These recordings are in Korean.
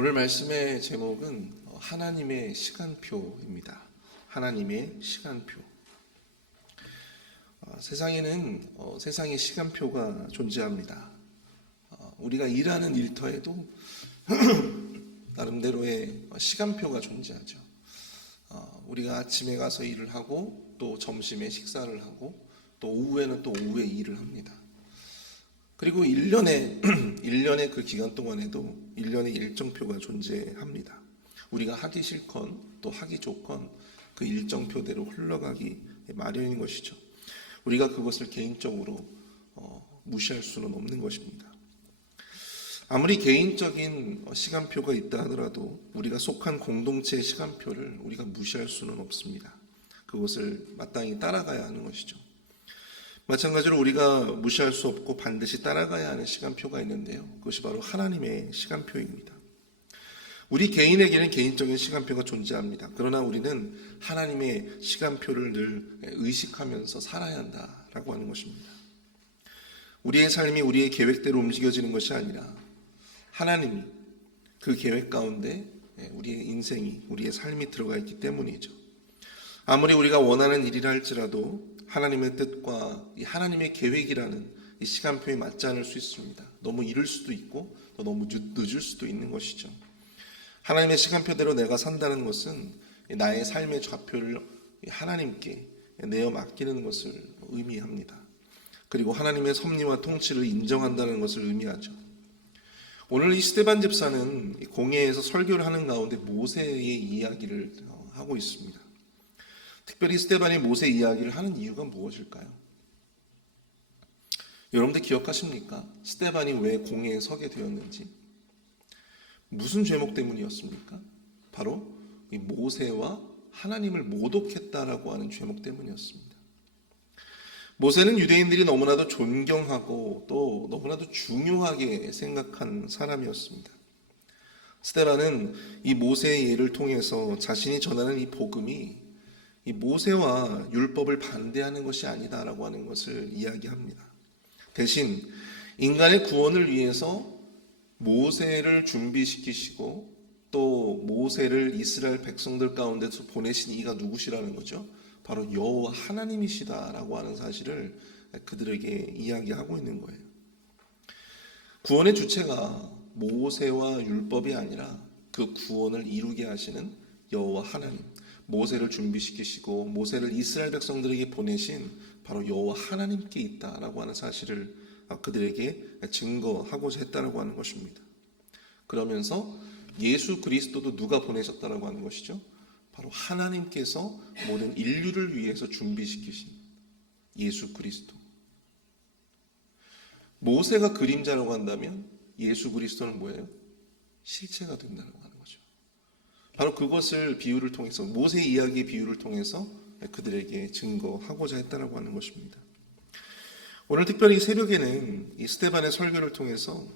오늘 말씀의 제목은 하나님의 시간표입니다. 하나님의 시간표. 세상에는 세상의 시간표가 존재합니다. 우리가 일하는 일터에도 나름대로의 시간표가 존재하죠. 우리가 아침에 가서 일을 하고 또 점심에 식사를 하고 또 오후에는 또 오후에 일을 합니다. 그리고 1년의 그 기간 동안에도 1년의 일정표가 존재합니다. 우리가 하기 싫건 또 하기 좋건 그 일정표대로 흘러가기 마련인 것이죠. 우리가 그것을 개인적으로 무시할 수는 없는 것입니다. 아무리 개인적인 시간표가 있다 하더라도 우리가 속한 공동체의 시간표를 우리가 무시할 수는 없습니다. 그것을 마땅히 따라가야 하는 것이죠. 마찬가지로 우리가 무시할 수 없고 반드시 따라가야 하는 시간표가 있는데요. 그것이 바로 하나님의 시간표입니다. 우리 개인에게는 개인적인 시간표가 존재합니다. 그러나 우리는 하나님의 시간표를 늘 의식하면서 살아야 한다라고 하는 것입니다. 우리의 삶이 우리의 계획대로 움직여지는 것이 아니라 하나님이 그 계획 가운데 우리의 인생이, 우리의 삶이 들어가 있기 때문이죠. 아무리 우리가 원하는 일이라 할지라도 하나님의 뜻과 이 하나님의 계획이라는 이 시간표에 맞지 않을 수 있습니다. 너무 이를 수도 있고 또 너무 늦을 수도 있는 것이죠. 하나님의 시간표대로 내가 산다는 것은 나의 삶의 좌표를 하나님께 내어 맡기는 것을 의미합니다. 그리고 하나님의 섭리와 통치를 인정한다는 것을 의미하죠. 오늘 이 스데반 집사는 공회에서 설교를 하는 가운데 모세의 이야기를 하고 있습니다. 특별히 스데반이 모세 이야기를 하는 이유가 무엇일까요? 여러분들 기억하십니까? 스데반이 왜 공회에 서게 되었는지, 무슨 죄목 때문이었습니까? 바로 이 모세와 하나님을 모독했다라고 하는 죄목 때문이었습니다. 모세는 유대인들이 너무나도 존경하고 또 너무나도 중요하게 생각한 사람이었습니다. 스데반은 이 모세의 예를 통해서 자신이 전하는 이 복음이 이 모세와 율법을 반대하는 것이 아니다라고 하는 것을 이야기합니다. 대신 인간의 구원을 위해서 모세를 준비시키시고 또 모세를 이스라엘 백성들 가운데서 보내신 이가 누구시라는 거죠? 바로 여호와 하나님이시다라고 하는 사실을 그들에게 이야기하고 있는 거예요. 구원의 주체가 모세와 율법이 아니라 그 구원을 이루게 하시는 여호와 하나님, 모세를 준비시키시고 모세를 이스라엘 백성들에게 보내신 바로 여호와 하나님께 있다라고 하는 사실을 그들에게 증거하고자 했다라고 하는 것입니다. 그러면서 예수 그리스도도 누가 보내셨다라고 하는 것이죠? 바로 하나님께서 모든 인류를 위해서 준비시키신 예수 그리스도. 모세가 그림자라고 한다면 예수 그리스도는 뭐예요? 실체가 된다는 거예요. 바로 그것을 비유를 통해서, 모세 이야기의 비유를 통해서 그들에게 증거하고자 했다라고 하는 것입니다. 오늘 특별히 새벽에는 이 스데반의 설교를 통해서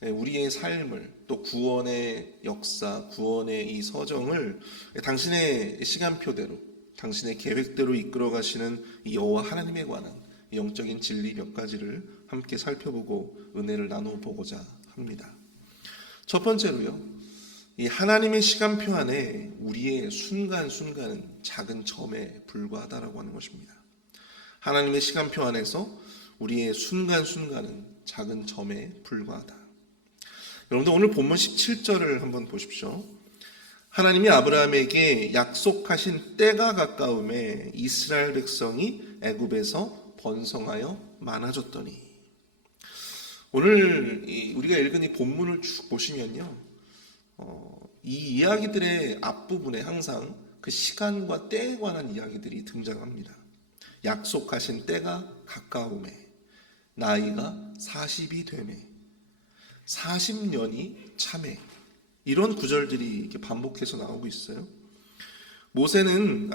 우리의 삶을, 또 구원의 역사, 구원의 이 서정을 당신의 시간표대로, 당신의 계획대로 이끌어 가시는 이 여호와 하나님에 관한 영적인 진리 몇 가지를 함께 살펴보고 은혜를 나누어 보고자 합니다. 첫 번째로요, 이 하나님의 시간표 안에 우리의 순간순간은 작은 점에 불과하다라고 하는 것입니다. 하나님의 시간표 안에서 우리의 순간순간은 작은 점에 불과하다. 여러분들 오늘 본문 17절을 한번 보십시오. 하나님이 아브라함에게 약속하신 때가 가까움에 이스라엘 백성이 애굽에서 번성하여 많아졌더니, 오늘 우리가 읽은 이 본문을 쭉 보시면요, 이 이야기들의 앞부분에 항상 그 시간과 때에 관한 이야기들이 등장합니다. 약속하신 때가 가까움에, 나이가 40이 되매, 40년이 차매, 이런 구절들이 이렇게 반복해서 나오고 있어요.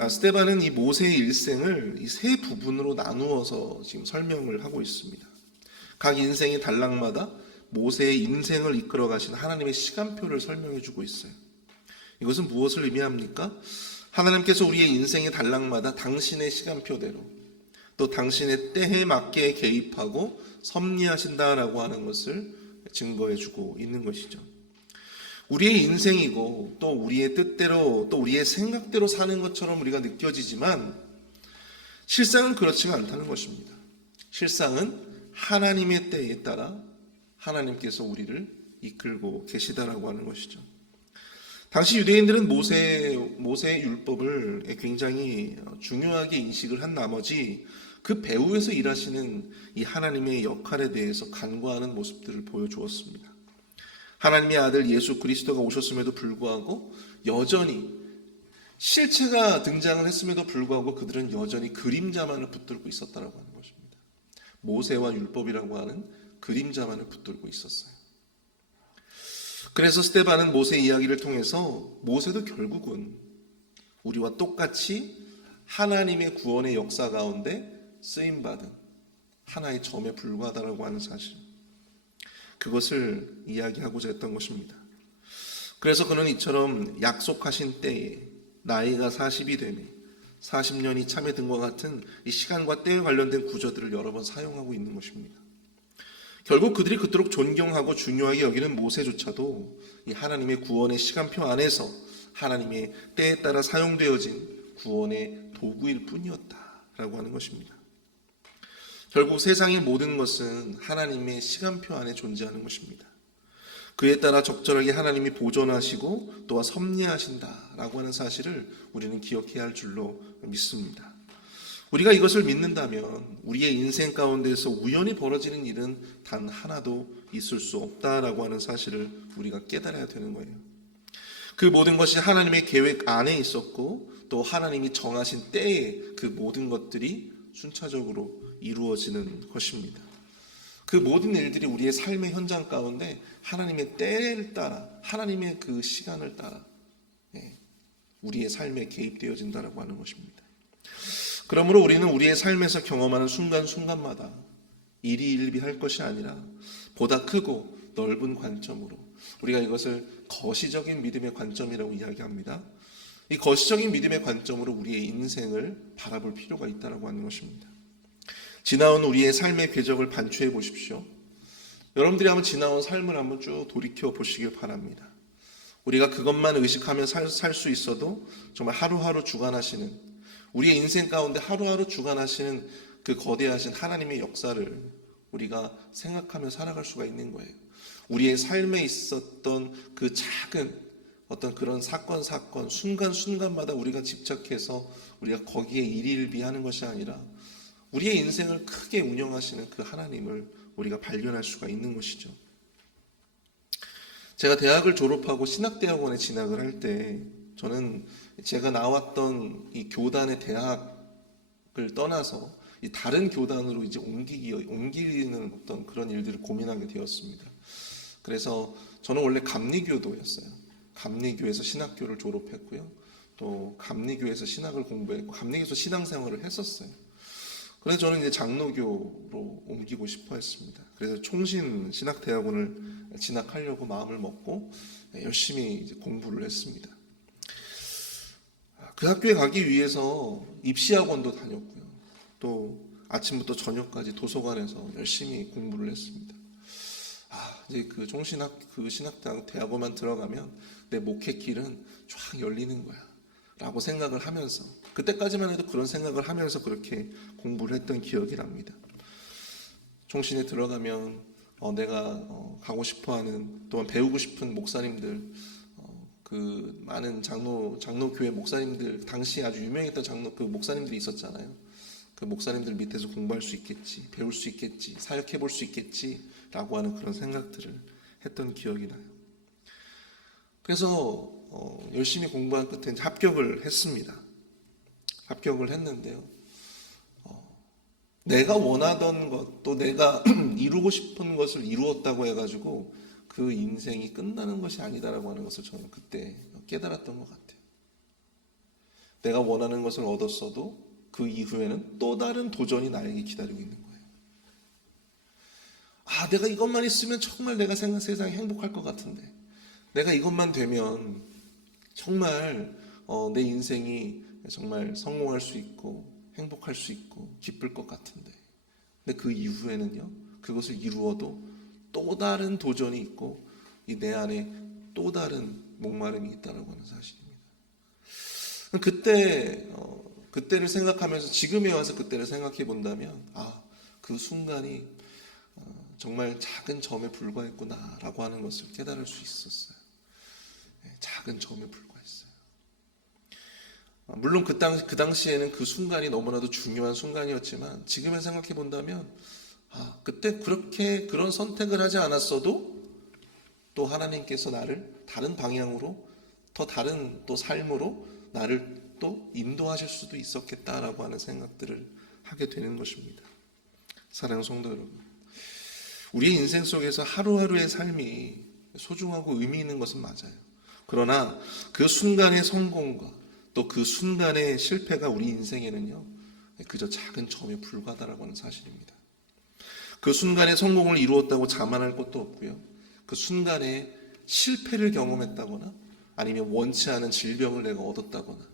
스데반은 이 모세의 일생을 이 세 부분으로 나누어서 지금 설명을 하고 있습니다. 각 인생의 단락마다 모세의 인생을 이끌어 가신 하나님의 시간표를 설명해 주고 있어요. 이것은 무엇을 의미합니까? 하나님께서 우리의 인생의 단락마다 당신의 시간표대로 또 당신의 때에 맞게 개입하고 섭리하신다라고 하는 것을 증거해 주고 있는 것이죠. 우리의 인생이고 또 우리의 뜻대로 또 우리의 생각대로 사는 것처럼 우리가 느껴지지만 실상은 그렇지가 않다는 것입니다. 실상은 하나님의 때에 따라 하나님께서 우리를 이끌고 계시다라고 하는 것이죠. 당시 유대인들은 모세의 율법을 굉장히 중요하게 인식을 한 나머지 그 배후에서 일하시는 이 하나님의 역할에 대해서 간과하는 모습들을 보여주었습니다. 하나님의 아들 예수 그리스도가 오셨음에도 불구하고 여전히 실체가 등장을 했음에도 불구하고 그들은 여전히 그림자만을 붙들고 있었다라고 하는 것입니다. 모세와 율법이라고 하는 그림자만을 붙들고 있었어요. 그래서 스데반은 모세 이야기를 통해서 모세도 결국은 우리와 똑같이 하나님의 구원의 역사 가운데 쓰임받은 하나의 점에 불과하다라고 하는 사실, 그것을 이야기하고자 했던 것입니다. 그래서 그는 이처럼 약속하신 때에 나이가 40이 되며 40년이 참에 든과 같은 이 시간과 때에 관련된 구절들을 여러 번 사용하고 있는 것입니다. 결국 그들이 그토록 존경하고 중요하게 여기는 모세조차도 이 하나님의 구원의 시간표 안에서 하나님의 때에 따라 사용되어진 구원의 도구일 뿐이었다라고 하는 것입니다. 결국 세상의 모든 것은 하나님의 시간표 안에 존재하는 것입니다. 그에 따라 적절하게 하나님이 보존하시고 또한 섭리하신다라고 하는 사실을 우리는 기억해야 할 줄로 믿습니다. 우리가 이것을 믿는다면 우리의 인생 가운데서 우연히 벌어지는 일은 단 하나도 있을 수 없다라고 하는 사실을 우리가 깨달아야 되는 거예요. 그 모든 것이 하나님의 계획 안에 있었고 또 하나님이 정하신 때에 그 모든 것들이 순차적으로 이루어지는 것입니다. 그 모든 일들이 우리의 삶의 현장 가운데 하나님의 때를 따라 하나님의 그 시간을 따라 우리의 삶에 개입되어진다라고 하는 것입니다. 그러므로 우리는 우리의 삶에서 경험하는 순간순간마다 일희일비할 것이 아니라 보다 크고 넓은 관점으로, 우리가 이것을 거시적인 믿음의 관점이라고 이야기합니다. 이 거시적인 믿음의 관점으로 우리의 인생을 바라볼 필요가 있다고 하는 것입니다. 지나온 우리의 삶의 궤적을 반추해 보십시오. 여러분들이 한번 지나온 삶을 한번 쭉 돌이켜 보시길 바랍니다. 우리가 그것만 의식하며 살 수 있어도 정말 하루하루 주관하시는, 우리의 인생 가운데 하루하루 주관하시는 그 거대하신 하나님의 역사를 우리가 생각하며 살아갈 수가 있는 거예요. 우리의 삶에 있었던 그 작은 어떤 그런 사건, 순간순간마다 우리가 집착해서 우리가 거기에 일희일비하는 것이 아니라 우리의 인생을 크게 운영하시는 그 하나님을 우리가 발견할 수가 있는 것이죠. 제가 대학을 졸업하고 신학대학원에 진학을 할 때 저는 제가 나왔던 이 교단의 대학을 떠나서 이 다른 교단으로 이제 옮기는 어떤 그런 일들을 고민하게 되었습니다. 그래서 저는 원래 감리교도였어요. 감리교에서 신학교를 졸업했고요. 또 감리교에서 신학을 공부했고 감리교에서 신앙생활을 했었어요. 그래서 저는 이제 장로교로 옮기고 싶어 했습니다. 그래서 총신 신학대학원을 진학하려고 마음을 먹고 열심히 이제 공부를 했습니다. 그 학교에 가기 위해서 입시학원도 다녔고요. 또 아침부터 저녁까지 도서관에서 열심히 공부를 했습니다. 이제 그 신학대학원만 들어가면 내 목회 길은 쫙 열리는 거야 라고 생각을 하면서, 그때까지만 해도 그런 생각을 하면서 그렇게 공부를 했던 기억이 납니다. 총신에 들어가면 내가 가고 싶어하는, 또한 배우고 싶은 목사님들, 그 많은 장로교회 목사님들, 당시 아주 유명했던 그 목사님들이 있었잖아요. 그 목사님들 밑에서 공부할 수 있겠지, 배울 수 있겠지, 사역해 볼 수 있겠지 라고 하는 그런 생각들을 했던 기억이 나요. 그래서 열심히 공부한 끝에 합격을 했습니다. 합격을 했는데요. 내가 원하던 것, 또 내가 이루고 싶은 것을 이루었다고 해가지고 그 인생이 끝나는 것이 아니다라고 하는 것을 저는 그때 깨달았던 것 같아요. 내가 원하는 것을 얻었어도 그 이후에는 또 다른 도전이 나에게 기다리고 있는 거예요. 내가 이것만 있으면 정말 내가 세상에 행복할 것 같은데, 내가 이것만 되면 정말 내 인생이 정말 성공할 수 있고 행복할 수 있고 기쁠 것 같은데, 근데 그 이후에는요, 그것을 이루어도 또 다른 도전이 있고 이 내 안에 또 다른 목마름이 있다라고 하는 사실입니다. 그때를 생각하면서 지금에 와서 그때를 생각해 본다면 그 순간이 정말 작은 점에 불과했구나라고 하는 것을 깨달을 수 있었어요. 작은 점에 불과했어요. 물론 그 당시에는 그 순간이 너무나도 중요한 순간이었지만 지금에 생각해 본다면 그때 그렇게 그런 선택을 하지 않았어도 또 하나님께서 나를 다른 방향으로 더 다른 또 삶으로 나를 또 인도하실 수도 있었겠다라고 하는 생각들을 하게 되는 것입니다. 사랑하는 성도 여러분, 우리의 인생 속에서 하루하루의 삶이 소중하고 의미 있는 것은 맞아요. 그러나 그 순간의 성공과 또 그 순간의 실패가 우리 인생에는요 그저 작은 점에 불과하다라고 하는 사실입니다. 그 순간의 성공을 이루었다고 자만할 것도 없고요, 그 순간에 실패를 경험했다거나 아니면 원치 않은 질병을 내가 얻었다거나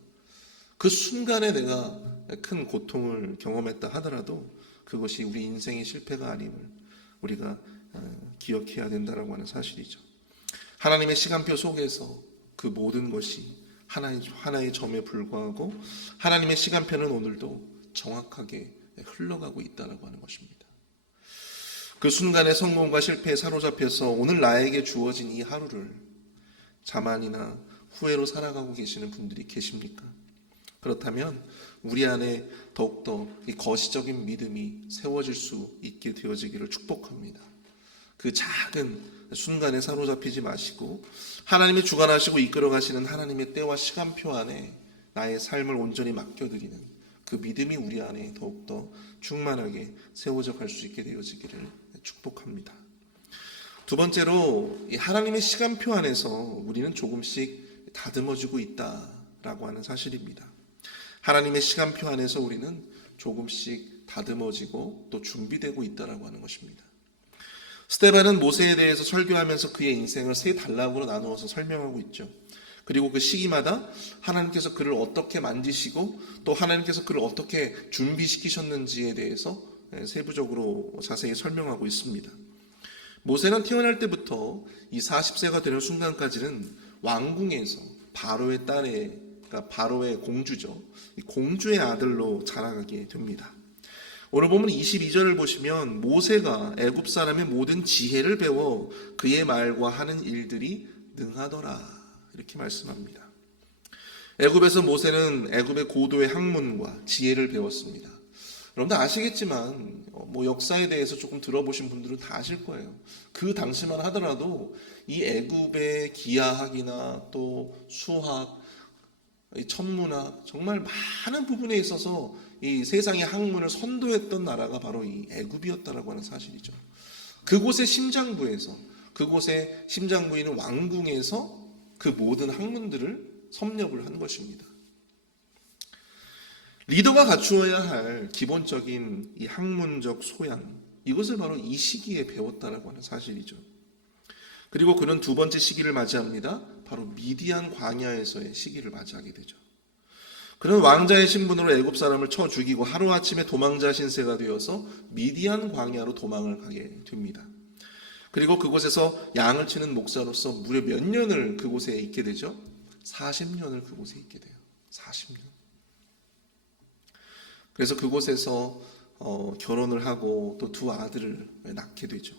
그 순간에 내가 큰 고통을 경험했다 하더라도 그것이 우리 인생의 실패가 아님을 우리가 기억해야 된다라고 하는 사실이죠. 하나님의 시간표 속에서 그 모든 것이 하나의 점에 불과하고 하나님의 시간표는 오늘도 정확하게 흘러가고 있다라고 하는 것입니다. 그 순간의 성공과 실패에 사로잡혀서 오늘 나에게 주어진 이 하루를 자만이나 후회로 살아가고 계시는 분들이 계십니까? 그렇다면 우리 안에 더욱더 이 거시적인 믿음이 세워질 수 있게 되어지기를 축복합니다. 그 작은 순간에 사로잡히지 마시고 하나님이 주관하시고 이끌어 가시는 하나님의 때와 시간표 안에 나의 삶을 온전히 맡겨드리는 그 믿음이 우리 안에 더욱더 충만하게 세워져 갈 수 있게 되어지기를 축복합니다. 두 번째로 이 하나님의 시간표 안에서 우리는 조금씩 다듬어지고 있다라고 하는 사실입니다. 하나님의 시간표 안에서 우리는 조금씩 다듬어지고 또 준비되고 있다라고 하는 것입니다. 스데반은 모세에 대해서 설교하면서 그의 인생을 세 단락으로 나누어서 설명하고 있죠. 그리고 그 시기마다 하나님께서 그를 어떻게 만지시고 또 하나님께서 그를 어떻게 준비시키셨는지에 대해서 세부적으로 자세히 설명하고 있습니다. 모세는 태어날 때부터 이 40세가 되는 순간까지는 왕궁에서 바로의 딸의, 그러니까 바로의 공주죠. 이 공주의 아들로 자라가게 됩니다. 오늘 보면 22절을 보시면 모세가 애굽 사람의 모든 지혜를 배워 그의 말과 하는 일들이 능하더라 이렇게 말씀합니다. 애굽에서 모세는 애굽의 고도의 학문과 지혜를 배웠습니다. 여러분들 아시겠지만 역사에 대해서 조금 들어보신 분들은 다 아실 거예요. 그 당시만 하더라도 이 애굽의 기하학이나 또 수학, 천문학 정말 많은 부분에 있어서 이 세상의 학문을 선도했던 나라가 바로 이 애굽이었다라고 하는 사실이죠. 그곳의 심장부에서 그곳의 심장부에 있는 왕궁에서 그 모든 학문들을 섭렵을 한 것입니다. 리더가 갖추어야 할 기본적인 이 학문적 소양, 이것을 바로 이 시기에 배웠다라고 하는 사실이죠. 그리고 그는 두 번째 시기를 맞이합니다. 바로 미디안 광야에서의 시기를 맞이하게 되죠. 그는 왕자의 신분으로 애굽 사람을 쳐 죽이고 하루아침에 도망자 신세가 되어서 미디안 광야로 도망을 가게 됩니다. 그리고 그곳에서 양을 치는 목사로서 무려 몇 년을 그곳에 있게 되죠? 40년을 그곳에 있게 돼요. 40년. 그래서 그곳에서 결혼을 하고 또 두 아들을 낳게 되죠.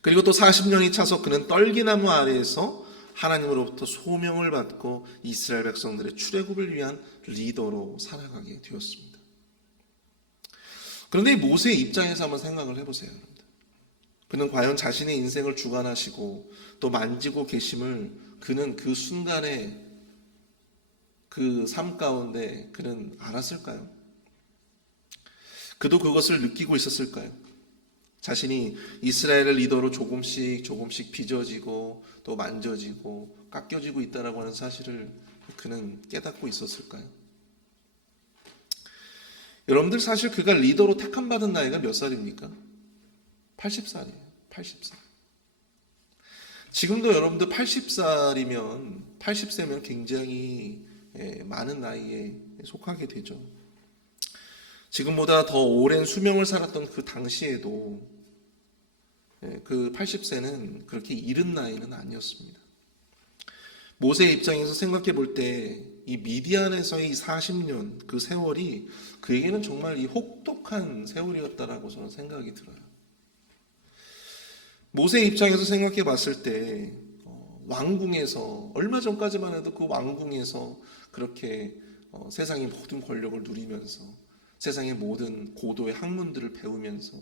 그리고 또 40년이 차서 그는 떨기나무 아래에서 하나님으로부터 소명을 받고 이스라엘 백성들의 출애굽을 위한 리더로 살아가게 되었습니다. 그런데 이 모세의 입장에서 한번 생각을 해보세요. 그는 과연 자신의 인생을 주관하시고 또 만지고 계심을 그는 그 순간에 그 삶 가운데 그는 알았을까요? 그도 그것을 느끼고 있었을까요? 자신이 이스라엘의 리더로 조금씩 빚어지고 또 만져지고 깎여지고 있다라고 하는 사실을 그는 깨닫고 있었을까요? 여러분들 사실 그가 리더로 택함받은 나이가 몇 살입니까? 80살이에요. 80살. 지금도 여러분들 80세면 굉장히 많은 나이에 속하게 되죠. 지금보다 더 오랜 수명을 살았던 그 당시에도 그 80세는 그렇게 이른 나이는 아니었습니다. 모세의 입장에서 생각해 볼 때 이 미디안에서의 이 40년 그 세월이 그에게는 정말 이 혹독한 세월이었다라고 저는 생각이 들어요. 모세의 입장에서 생각해 봤을 때 왕궁에서 얼마 전까지만 해도 그 왕궁에서 그렇게 세상의 모든 권력을 누리면서 세상의 모든 고도의 학문들을 배우면서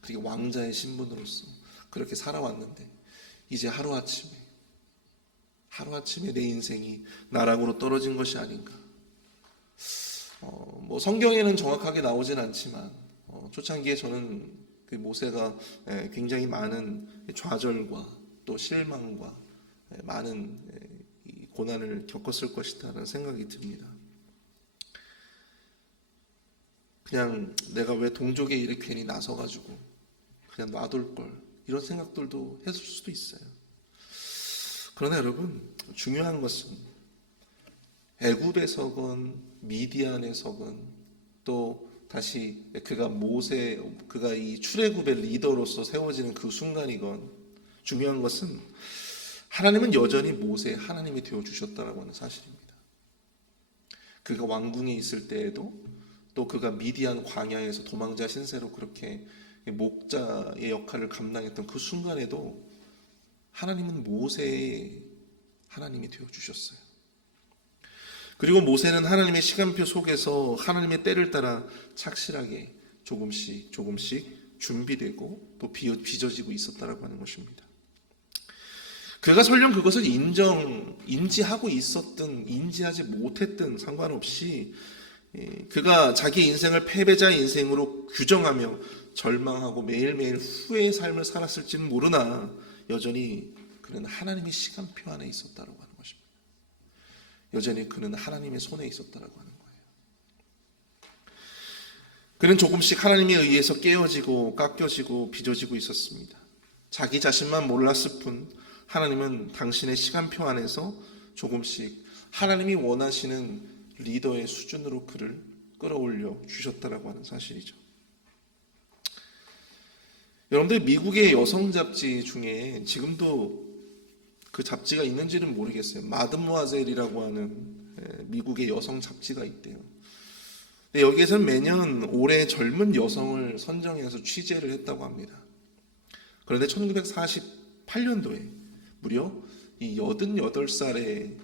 그리고 왕자의 신분으로서 그렇게 살아왔는데 이제 하루아침에 내 인생이 나락으로 떨어진 것이 아닌가. 뭐 성경에는 정확하게 나오진 않지만 초창기에 저는 그 모세가 굉장히 많은 좌절과 또 실망과 많은 고난을 겪었을 것이다라는 생각이 듭니다. 그냥 내가 왜 동족의 일에 괜히 나서가지고 그냥 놔둘 걸, 이런 생각들도 했을 수도 있어요. 그러나 여러분, 중요한 것은 애굽에서건 미디안에서건 또 다시 그가 이 출애굽의 리더로서 세워지는 그 순간이건, 중요한 것은 하나님은 여전히 모세의 하나님이 되어 주셨다라고 하는 사실입니다. 그가 왕궁에 있을 때에도, 또 그가 미디안 광야에서 도망자 신세로 그렇게 목자의 역할을 감당했던 그 순간에도 하나님은 모세의 하나님이 되어 주셨어요. 그리고 모세는 하나님의 시간표 속에서 하나님의 때를 따라 착실하게 조금씩 준비되고 또 빚어지고 있었다라고 하는 것입니다. 그가 설령 그것을 인지하고 있었든 인지하지 못했든 상관없이 그가 자기 인생을 패배자의 인생으로 규정하며 절망하고 매일매일 후회의 삶을 살았을지는 모르나 여전히 그는 하나님의 시간표 안에 있었다라고 하는 것입니다. 여전히 그는 하나님의 손에 있었다라고 하는 거예요. 그는 조금씩 하나님에 의해서 깨어지고 깎여지고 빚어지고 있었습니다. 자기 자신만 몰랐을 뿐 하나님은 당신의 시간표 안에서 조금씩 하나님이 원하시는 리더의 수준으로 그를 끌어올려 주셨다라고 하는 사실이죠. 여러분들, 미국의 여성 잡지 중에 지금도 그 잡지가 있는지는 모르겠어요. 마드모아젤이라고 하는 미국의 여성 잡지가 있대요. 근데 여기에서는 매년 올해 젊은 여성을 선정해서 취재를 했다고 합니다. 그런데 1948년도에 무려 이 88살의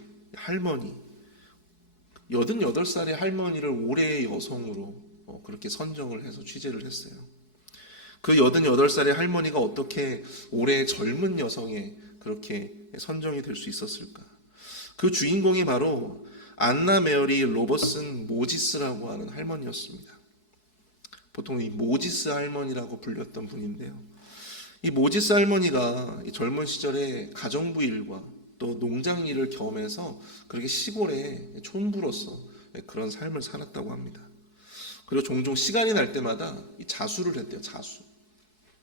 할머니를 올해의 여성으로 그렇게 선정을 해서 취재를 했어요. 그 88살의 할머니가 어떻게 올해의 젊은 여성에 그렇게 선정이 될 수 있었을까? 그 주인공이 바로 안나 메어리 로버슨 모지스라고 하는 할머니였습니다. 보통 이 모지스 할머니라고 불렸던 분인데요. 이 모지스 할머니가 젊은 시절에 가정부 일과 또 농장 일을 겸해서 그렇게 시골의 촌부로서 그런 삶을 살았다고 합니다. 그리고 종종 시간이 날 때마다 자수를 했대요.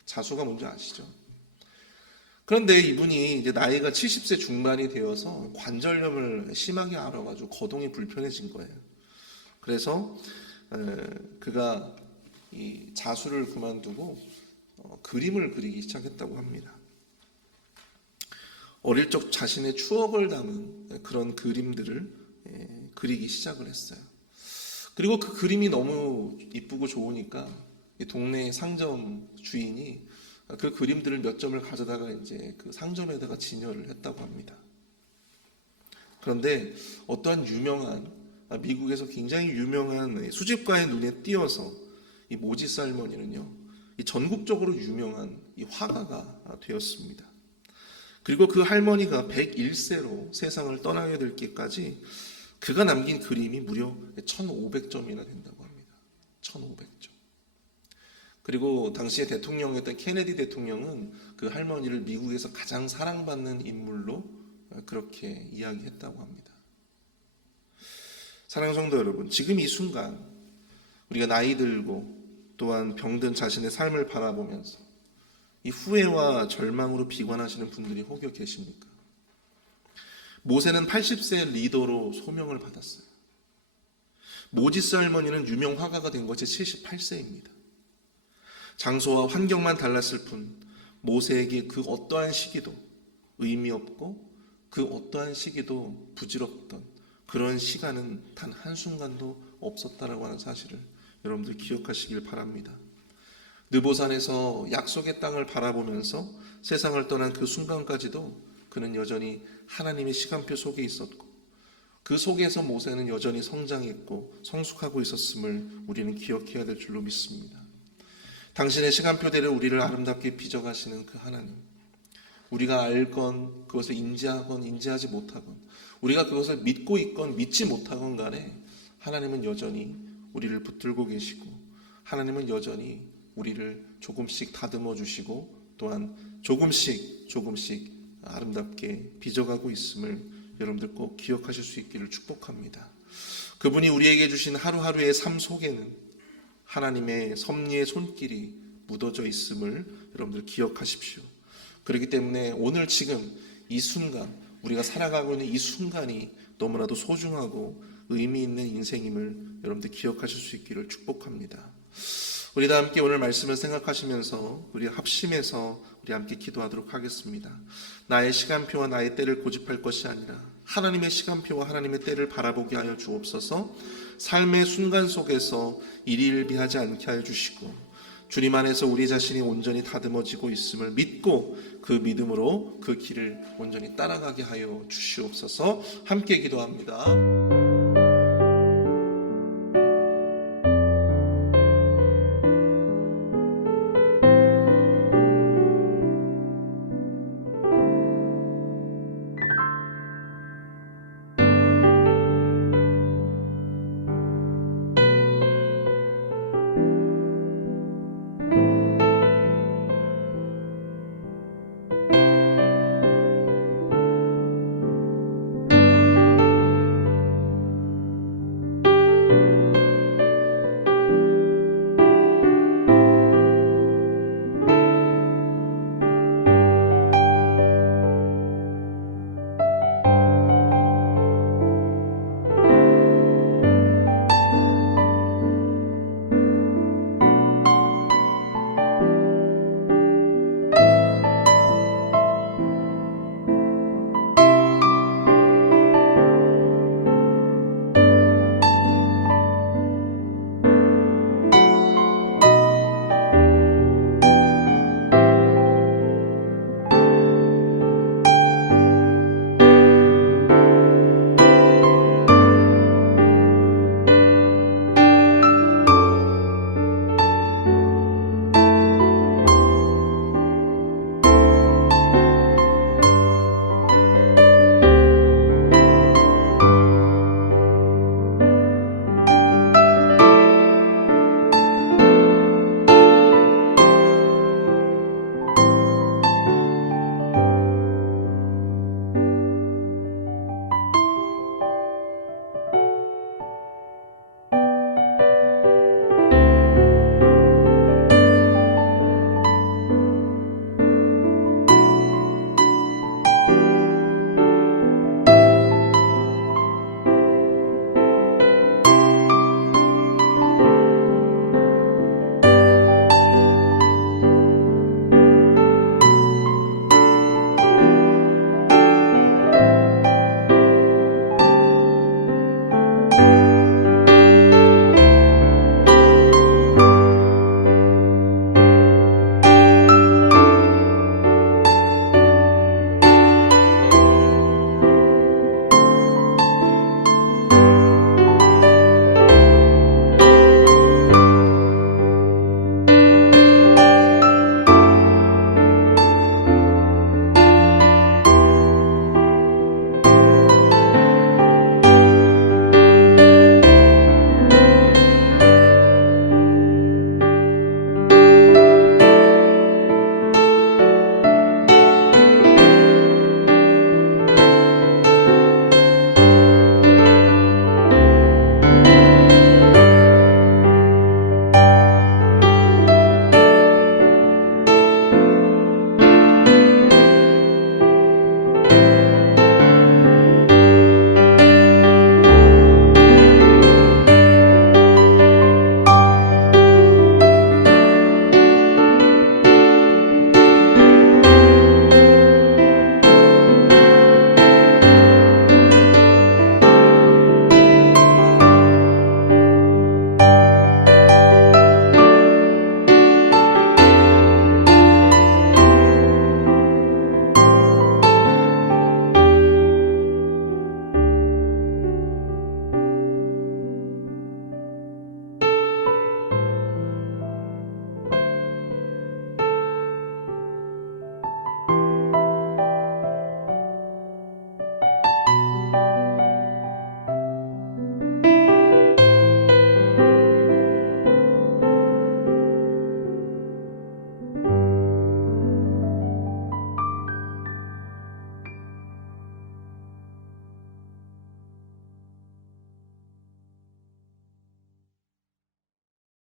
자수가 뭔지 아시죠? 그런데 이분이 이제 나이가 70세 중반이 되어서 관절염을 심하게 앓아가지고 거동이 불편해진 거예요. 그래서 그가 이 자수를 그만두고 그림을 그리기 시작했다고 합니다. 어릴 적 자신의 추억을 담은 그런 그림들을 그리기 시작을 했어요. 그리고 그 그림이 너무 이쁘고 좋으니까 동네 상점 주인이 그 그림들을 몇 점을 가져다가 이제 그 상점에다가 진열을 했다고 합니다. 그런데 어떠한 미국에서 굉장히 유명한 수집가의 눈에 띄어서 이 모지스 할머니는요, 이 전국적으로 유명한 이 화가가 되었습니다. 그리고 그 할머니가 101세로 세상을 떠나게 될 때까지 그가 남긴 그림이 무려 1500점이나 된다고 합니다. 1500점. 그리고 당시에 대통령이었던 케네디 대통령은 그 할머니를 미국에서 가장 사랑받는 인물로 그렇게 이야기했다고 합니다. 사랑하는 성도 여러분, 지금 이 순간 우리가 나이 들고 또한 병든 자신의 삶을 바라보면서 이 후회와 절망으로 비관하시는 분들이 혹여 계십니까? 모세는 80세 리더로 소명을 받았어요. 모지스 할머니는 유명 화가가 된 것이 78세입니다. 장소와 환경만 달랐을 뿐 모세에게 그 어떠한 시기도 의미 없고 그 어떠한 시기도 부질없던 그런 시간은 단 한순간도 없었다라고 하는 사실을 여러분들 기억하시길 바랍니다. 느보산에서 약속의 땅을 바라보면서 세상을 떠난 그 순간까지도 그는 여전히 하나님의 시간표 속에 있었고, 그 속에서 모세는 여전히 성장했고 성숙하고 있었음을 우리는 기억해야 될 줄로 믿습니다. 당신의 시간표대로 우리를 아름답게 빚어가시는 그 하나님, 우리가 알건 그것을 인지하건 인지하지 못하건, 우리가 그것을 믿고 있건 믿지 못하건 간에 하나님은 여전히 우리를 붙들고 계시고, 하나님은 여전히 우리를 조금씩 다듬어 주시고 또한 조금씩 아름답게 빚어가고 있음을 여러분들 꼭 기억하실 수 있기를 축복합니다. 그분이 우리에게 주신 하루하루의 삶 속에는 하나님의 섭리의 손길이 묻어져 있음을 여러분들 기억하십시오. 그렇기 때문에 오늘 지금 이 순간, 우리가 살아가고 있는 이 순간이 너무나도 소중하고 의미 있는 인생임을 여러분들 기억하실 수 있기를 축복합니다. 우리 다 함께 오늘 말씀을 생각하시면서 우리 합심해서 우리 함께 기도하도록 하겠습니다. 나의 시간표와 나의 때를 고집할 것이 아니라 하나님의 시간표와 하나님의 때를 바라보게 하여 주옵소서. 삶의 순간 속에서 일희일비하지 않게 하여 주시고, 주님 안에서 우리 자신이 온전히 다듬어지고 있음을 믿고 그 믿음으로 그 길을 온전히 따라가게 하여 주시옵소서. 함께 기도합니다.